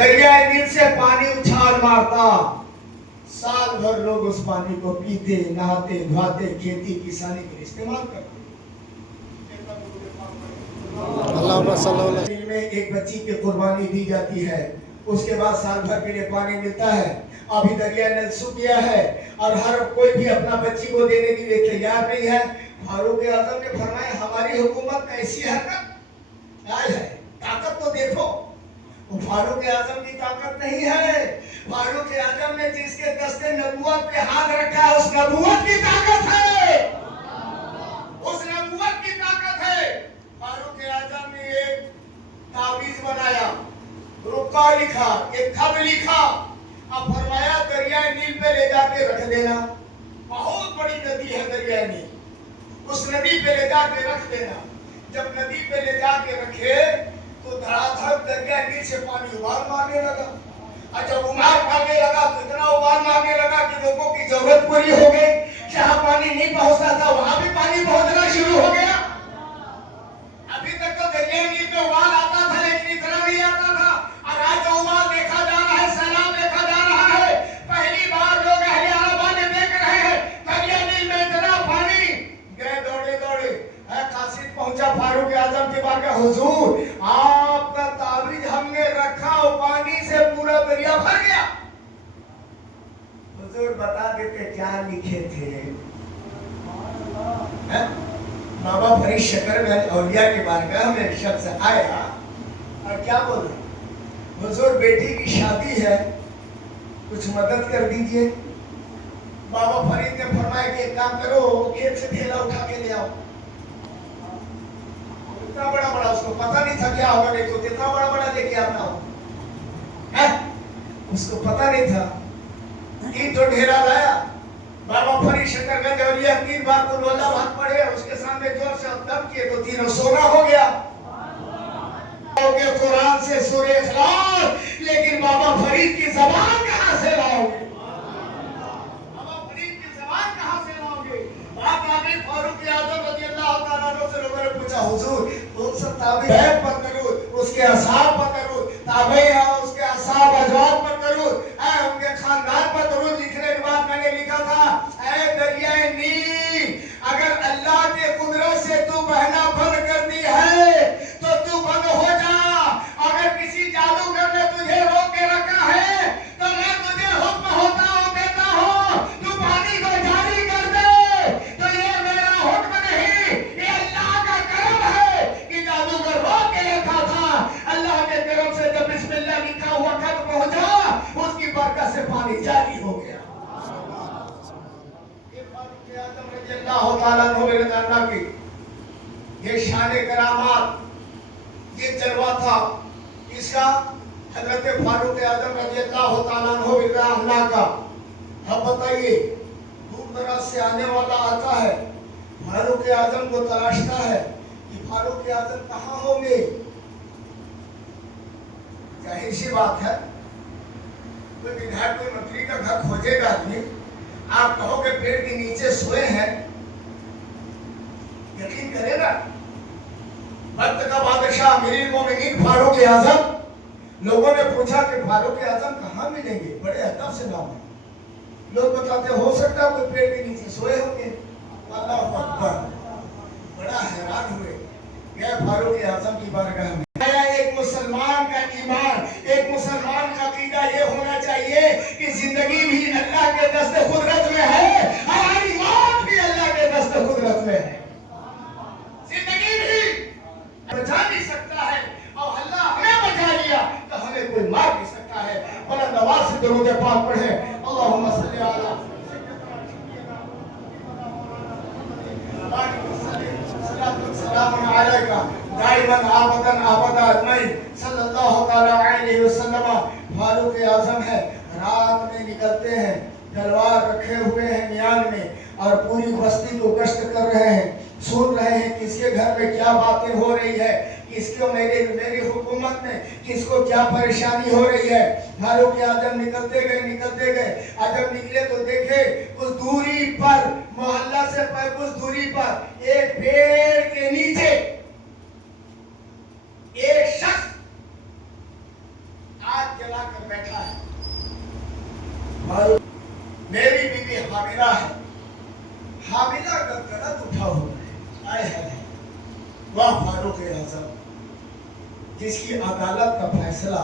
दरियाए नील से पानी उछाल मारता, साल भर लोग उस पानी को पीते, नहाते, धोते, खेती किसानी के लिए इस्तेमाल करते। में एक बच्ची की कुर्बानी दी जाती है, उसके बाद साल भर के लिए पानी मिलता है। अभी दरिया नील सूख गया है और हर कोई भी अपना बच्ची को देने के लिए तैयार नहीं है। फारूक आजम ने फरमाया, हमारी हुकूमत में ऐसी हरकत आज है, ताकत तो देखो। फारूक आजम की ताकत नहीं है, फारूक आजम ने जिसके दस्ते नबूवत पे हाथ रखा है, उस नबूवत की ताकत है, उस नबूवत की ताकत है। फारूक आजम ने एक तावीज बनाया, रुका लिखा, एक खत लिखा, अब फरमाया दरिया नील पे ले जाके रख देना। बहुत बड़ी नदी है दरिया नील, उस नदी पे ले जाके रख देना। जब नदी पे ले जाके रखे तो धड़ाधड़ दरिया नील से पानी उबाल मारने लगा। और जब उबाल मारने लगा तो इतना उबाल मारने लगा कि लोगों की जरूरत पूरी हो गई। जहां पानी नहीं पहुंचता था वहां भी पानी पहुंचना शुरू हो गया। अभी तक तो दरिया नील में उबाल आता था, लेकिन इतना नहीं आता था। और आज जो उबाल देखा जा रहा है, सैलाब देखा जा रहा है, पहली बार लोग अहले अरब वाले देख रहे हैं दरिया नील में इतना पानी। गए दौड़े दौड़े, कासिद पहुंचा फारूक आजम के बारगाह, हुजूर आपका तावीज हमने रखा, पानी से पूरा दरिया भर गया। हुजूर बता देते क्या लिखे थे। बाबा फरीद शकरगंज औलिया के बारगाह में शख्स आया और क्या बोला, हुजूर बेटी की शादी है, कुछ मदद कर दीजिए। बाबा फरीद ने फरमाया कि एक काम करो, खेत से थैला उठा के ले आओ। इतना बड़ा बड़ा, उसको पता नहीं था क्या होगा, नहीं तो इतना बड़ा बड़ा लेके आता हूँ, उसको पता नहीं था। ईंट तो ढेरा लाया, बाबा फरीद शकरगंज औलिया 3 बार कुल वल्लाह भाग पढ़े, उसके सामने जोर से दम किए तो तीनों सोना हो गया। कुरान से सूरह इखलास, लेकिन बाबा फरीद की जबान कहां से लाओगे? बाबा फरीद की जबान कहां से लाओगे? बात आ गई फारूक आजम रज़ियल्लाहु तआला अन्हु से। लोगों ने पूछा, हुजूर कौन सा ताबीज है पर दरूद, उसके असहाब पर दरूद, ताबई उसके असहाब अजवाज पर दरूद, उनके खानदान पर दरूद। लिखने के बाद मैंने लिखा था, ऐ दरियाए नील, अगर अल्लाह के कुदरत से तू बहना बंद कर दी है तो तू बंद हो जा। अगर किसी जादूगर ने तुझे रोक के रखा है तो मैं तुझे हुक्म देता हूँ, तू पानी को जारी कर दे। तो ये मेरा हुक्म नहीं, ये अल्लाह का करम है कि जादूगर रोक के रखा था। अल्लाह के करम से जब बिस्मिल्लाह लिखा हुआ खत पहुंचा, उसकी बरकत से पानी जारी हो गया। अल्लाह ताला ने की ये शान करामात, ये जलवा था इसका, हजरत फारूक आजम रज़ियल्लाहु ताला अन्हु का। अब बताइए, दूर दराज से आने वाला आता है, फारूक आजम को तलाशता है कि फारूक आजम कहाँ होंगे। जाहिर सी बात है, कोई विधायक कोई मंत्री का घर खोजेगा आदमी, आप कहोगे पेड़ के नीचे सोए हैं, यकीन करेगा? वक्त का बादशाह अमीरुल मोमिनीन फारूक आजम, लोगों ने पूछा कि फारूक आजम कहाँ मिलेंगे, बड़े अदब से नाम है। लोग बताते हो सकता है कोई पेड़ के नीचे सोए होंगे। अल्लाहु अकबर, बड़ा हैरान हुए, गए फारूक आजम की बारगाह में। एक मुसलमान का ईमान, एक मुसलमान का अकीदा ये होना चाहिए कि जिंदगी भी अल्लाह के दस्ते कुदरत में है, हमारी मौत भी अल्लाह के दस्ते कुदरत में है। जिंदगी भी बचा नहीं सकता है, और अल्लाह हमें बचा लिया तो हमें कोई मार नहीं सकता है। बुलंद आवाज से दुरूद पाक पढ़े, अल्लाहुम्मा सल्ली अला दाइमन आबदन आबदा अजमईन सल्लल्लाहु तआला अलैहि वसल्लम। फारूक आजम है, रात में निकलते हैं, तलवार रखे हुए हैं मियान में, और पूरी बस्ती को गश्त कर रहे हैं, सुन रहे हैं किसके घर में क्या बातें हो रही है, किसको मेरी हुकूमत में किसको क्या परेशानी हो रही है। फारूक आजम निकलते गए, और जब निकले तो देखे कुछ दूरी पर, मोहल्ला से कुछ दूरी पर एक पेड़ के नीचे एक शख्स आज जला कर बैठा है। फारूक, मेरी बीवी हामिला है, हामिला का कदम उठा हुआ है। आए है वाह फारूक आजम, जिसकी अदालत का फैसला